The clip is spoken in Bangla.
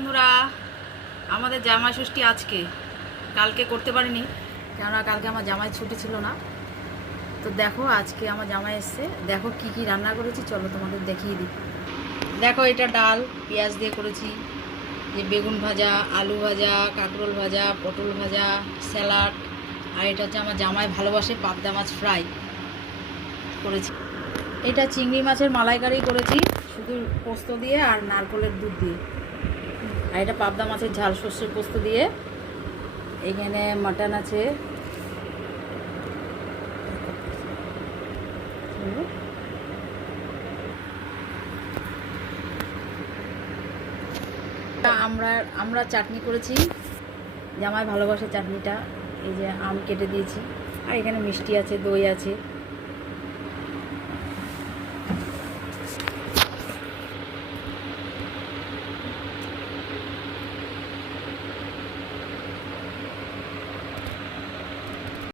বন্ধুরা, আমাদের জামাই ষষ্ঠী আজকে, কালকে করতে পারিনি কেননা কালকে আমার জামাই ছুটি ছিল না। তো দেখো আজকে আমার জামাই এসছে, দেখো কি কি রান্না করেছি, চলো তোমাদের দেখিয়ে দিই। দেখো এটা ডাল পেঁয়াজ দিয়ে করেছি, যে বেগুন ভাজা, আলু ভাজা, কাঁকরোল ভাজা, পটল ভাজা, স্যালাড, আর এটা হচ্ছে আমার জামাই ভালোবাসে পাবদা মাছ ফ্রাই করেছি। এটা চিংড়ি মাছের মালাইকারি করেছি শুধু পোস্ত দিয়ে আর নারকেলের দুধ দিয়ে। আর এটা পাবদা মাছের ঝাল সর্ষের পোস্ত দিয়ে। এখানে মাটন আছে, আমরা চাটনি করেছি, জামাই ভালোবাসে চাটনিটা। এই যে আম কেটে দিয়েছি, আর এখানে মিষ্টি আছে, দই আছে।